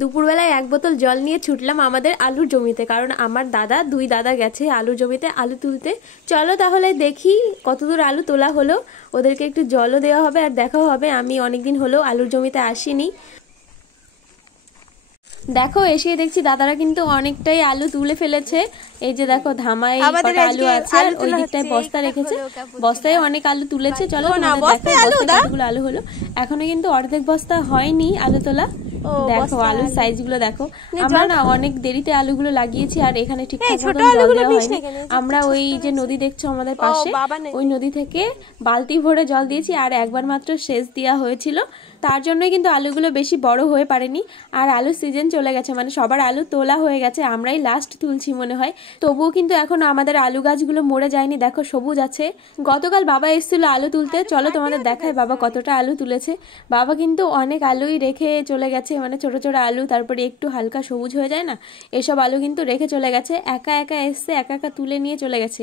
দুপুরবেলায় এক বোতল জল নিয়ে ছুটলাম আমাদের আলুর জমিতে, কারণ আমার দুই দাদা গেছে আলুর জমিতে আলু তুলতে। চলো তাহলে দেখি কতদূর আলু তোলা হলো, ওদেরকে একটু জলও দেওয়া হবে আর দেখাও হবে। আমি অনেকদিন হলো আলুর জমিতে আসিনি। দেখো এসে দেখছি দাদারা কিন্তু অনেকটাই আলু তুলে ফেলেছে। এই যে দেখো ধামাই কটা আলু আছে, আর ওই দিকটায় বস্তা রেখেছে, বস্তায় অনেক আলু তুলেছে। চলো বস্তায় কতগুলো আলু হলো। এখনো কিন্তু অর্ধেক বস্তা হয়নি আলু তোলা। দেখো আলুর সাইজ গুলো দেখো। আমরা না অনেক দেরিতে আলুগুলো লাগিয়েছি, আর এখানে ঠিকঠাক মতো জল দেওয়া হয়নি। আমরা ওই যে নদী দেখছো আমাদের পাশে, ওই নদী থেকে বালতি ভরে জল দিয়েছি, আর একবার মাত্র সেচ দেওয়া হয়েছিল। তার জন্যই কিন্তু আলুগুলো বেশি বড় হয়ে পারেনি। আর আলুর সিজন চলে গেছে, মানে সবার আলু তোলা হয়ে গেছে, আমরাই লাস্ট তুলছি মনে হয়। তবুও কিন্তু এখনো আমাদের আলু গাছগুলো মরে যায়নি, দেখো সবুজ আছে। গতকাল বাবা এসেছিল আলু তুলতে, চলো তোমাদের দেখায় বাবা কতটা আলু তুলেছে। বাবা কিন্তু অনেক আলুই রেখে চলে গেছে, মানে ছোট ছোট আলু, তারপরে একটু হালকা সবুজ হয়ে যায় না, এসব আলু কিন্তু রেখে চলে গেছে। একা একা এসছে, একা একা তুলে নিয়ে চলে গেছে।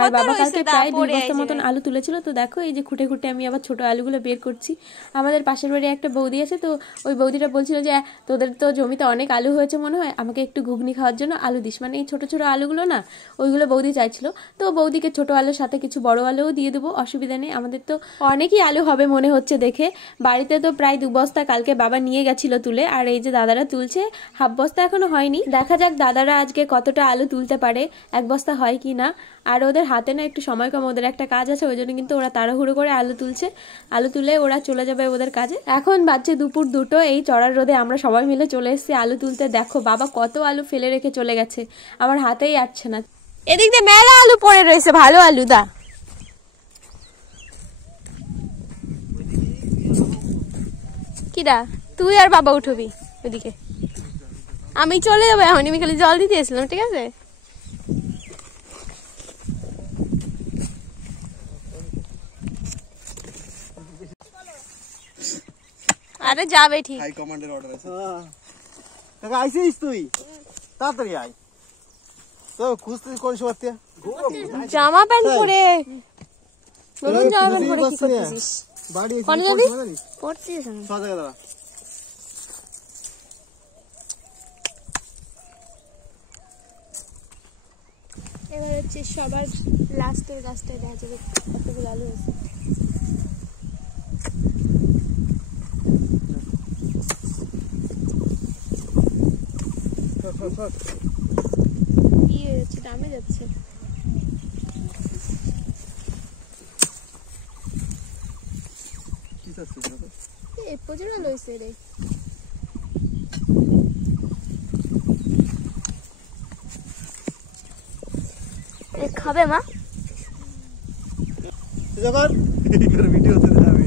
আর বাবা কালকে প্রায় 2 বস্তা মতন আলু তুলেছিল। তো দেখো এই যে খুঁটে খুঁটে আমি আবার ছোট আলুগুলো বের করছি। আমাদের পাশের বাড়ি একটা বৌদি আছে, তো ওই বৌদিটা বলছিল যে তোদের তো জমিতে অনেক আলু হয়েছে মনে হয়, আমাকে একটু ঘুগনি খাওয়ার জন্য আলু দিস, মানে এই ছোট ছোট আলুগুলো না, ওইগুলো বৌদি চাইছিল। তো বৌদিকে ছোট আলুর সাথে কিছু বড় আলুও দিয়ে দেবো, অসুবিধা নেই। আমাদের তো অনেকই আলু হবে মনে হচ্ছে দেখে। বাড়িতে তো প্রায় 2 বস্তা কালকে বাবা নিয়ে গেছিল তুলে, আর এই যে দাদারা তুলছে, হাফ বস্তা এখনো হয়নি। দেখা যাক দাদারা আজকে কতটা আলু তুলতে পারে, 1 বস্তা হয় কি না। আর ওদের হাতে না একটু সময় কম, ওদের একটা কাজ আছে, ওই জন্য কিন্তু ওরা তাড়াহুড়ো করে আলু তুলছে। আলু তুলে ওরা চলে যাবে ওদের কাজে। এখন বাজছে দুপুর 2টো, এই চড়ার রোদে আমরা সবাই মিলে চলে এসেছি আলু তুলতে। দেখো বাবা কত আলু ফেলে রেখে চলে গেছে, আমার হাতেই আসছে না। এদিক দিয়ে মেলা আলু পড়ে রয়েছে, ভালো আলু দা। কিরা তুই আর বাবা উঠবি ওইদিকে, আমি চলে যাবো এখন, আমি খালি জল দিতে এসেছিলাম, ঠিক আছে? আরে যাবে ঠিক, হাই কমান্ডের অর্ডার আছে। কাকা আইছিস তুই? তাড়াতাড়ি আয়। তো খুঁজতে কোন সময় জামা প্যান্ট পরে, নতুন জামা প্যান্ট পরে কি করতেছিস? বাড়ি কোন যাবি? পড়ছিস না? সাজা দাঁড়া। এবার হচ্ছে সবার লাস্টের গাছটায় দেখা যাবে কতগুলো আলু আছে। কি হচ্ছে, দামে যাচ্ছে। প্রচুর আলু হয়েছে রে। খাবে মা? যখন ভিডিওতে দেখাবে,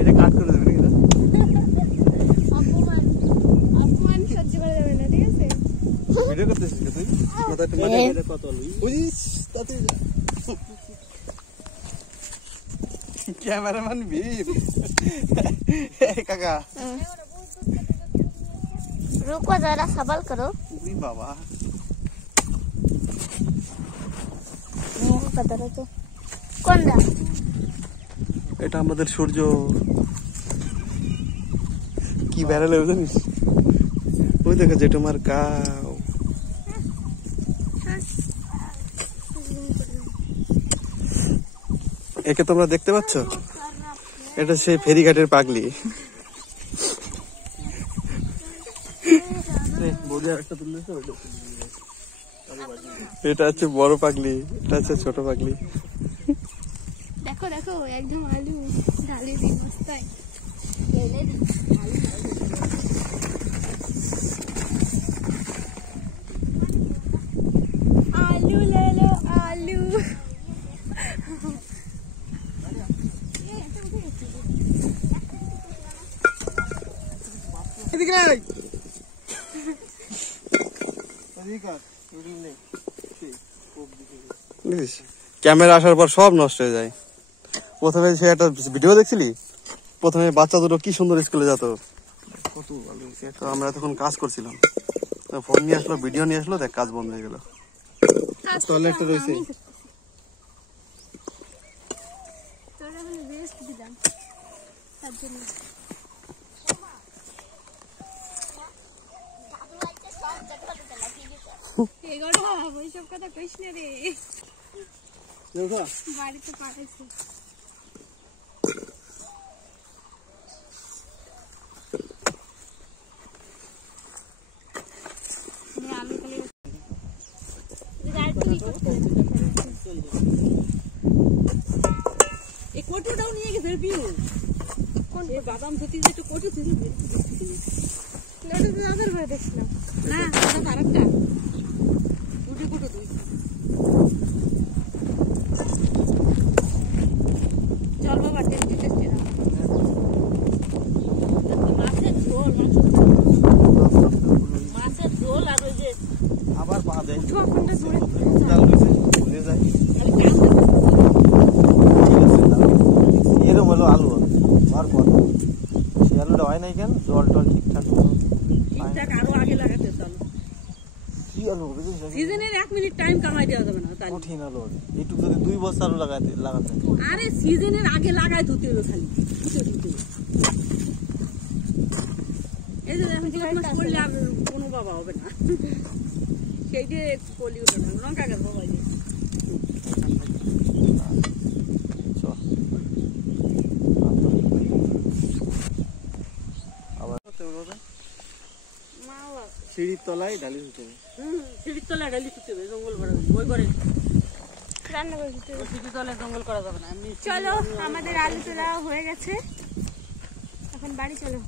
এটা কাট করে দেবে না? অপমান সহ্য করা যাবে না, ঠিক আছে? ভিডিও করতেছিস তুই? মাথা টমাটো এটা কত আলু বুঝিস? তাতে ক্যামেরাম্যান ভীম। কাকা रुको जरा सवाल करो। बाबा तो कौन दा? এটা আমাদের সূর্য কি বেড়ালে জানিস? ওই দেখো জেঠুমার কাউ। একে তোমরা দেখতে পাচ্ছ? এটা সেই ফেরিঘাটের পাগলি। এটা হচ্ছে বড় পাগলি, এটা হচ্ছে ছোট পাগলি। দেখো দেখো একদম আলু ঢালি দিই বস্তায়। আলু লেলো আলু। ক্যামেরা আসার পর সব নষ্ট হয়ে যায়। প্রথমে সে একটা ভিডিও দেখছিলি, প্রথমে বাচ্চা দুটো কি সুন্দর স্কুলে যেত, তো আমরা তখন কাজ করছিলাম, ফোন নিয়ে আসলো, ভিডিও নিয়ে আসলো, দেখ কাজ বন্ধ হয়ে গেল। টয়লেটটা রয়েছে। ওইসব কথা কইস না রে, বাড়িতে পাঠাইছে। আলু খালি এই কটুটাও নিয়ে গেছে পিউ, কোন বাদাম ধুতি যে একটু কটু ছিল দেখছিলাম না, আরেকটা দুটি কটু দুই চল বাবা টেস্টি টেস্টি না মাছের ঝোল, মাছের ঝোল আর ওই যে আবার পা দেয় এরকম হলো আলু আর পর সেই আলুটা হয় নাই কেন, জল টল ঠিকঠাক ঠিকঠাক আরো আগে লাগাতে চলো। কি আলু সিজনের 1 মিনিট টাইম কামাই দেওয়া যাবে না, তাই কঠিন আলু একটু যদি 2 বস্তা আলু লাগাতে। আরে সিজনের আগে লাগাই ধুতে হবে খালি এই যে এখন 2 মাস করলে আর কোনো বাবা হবে না, সেই দিয়ে কলি উঠে লঙ্কা গাছ বাবা সিঁড়ির তলায় ডালি ধুতে হবে। সিঁড়ির তলায় ডালি ধুতে হবে, জঙ্গল করা ওই করে রান্না করে দিতে হবে। সিঁড়ির তলায় জঙ্গল করা যাবে না। চলো আমাদের আলু তোলা হয়ে গেছে, এখন বাড়ি চলো।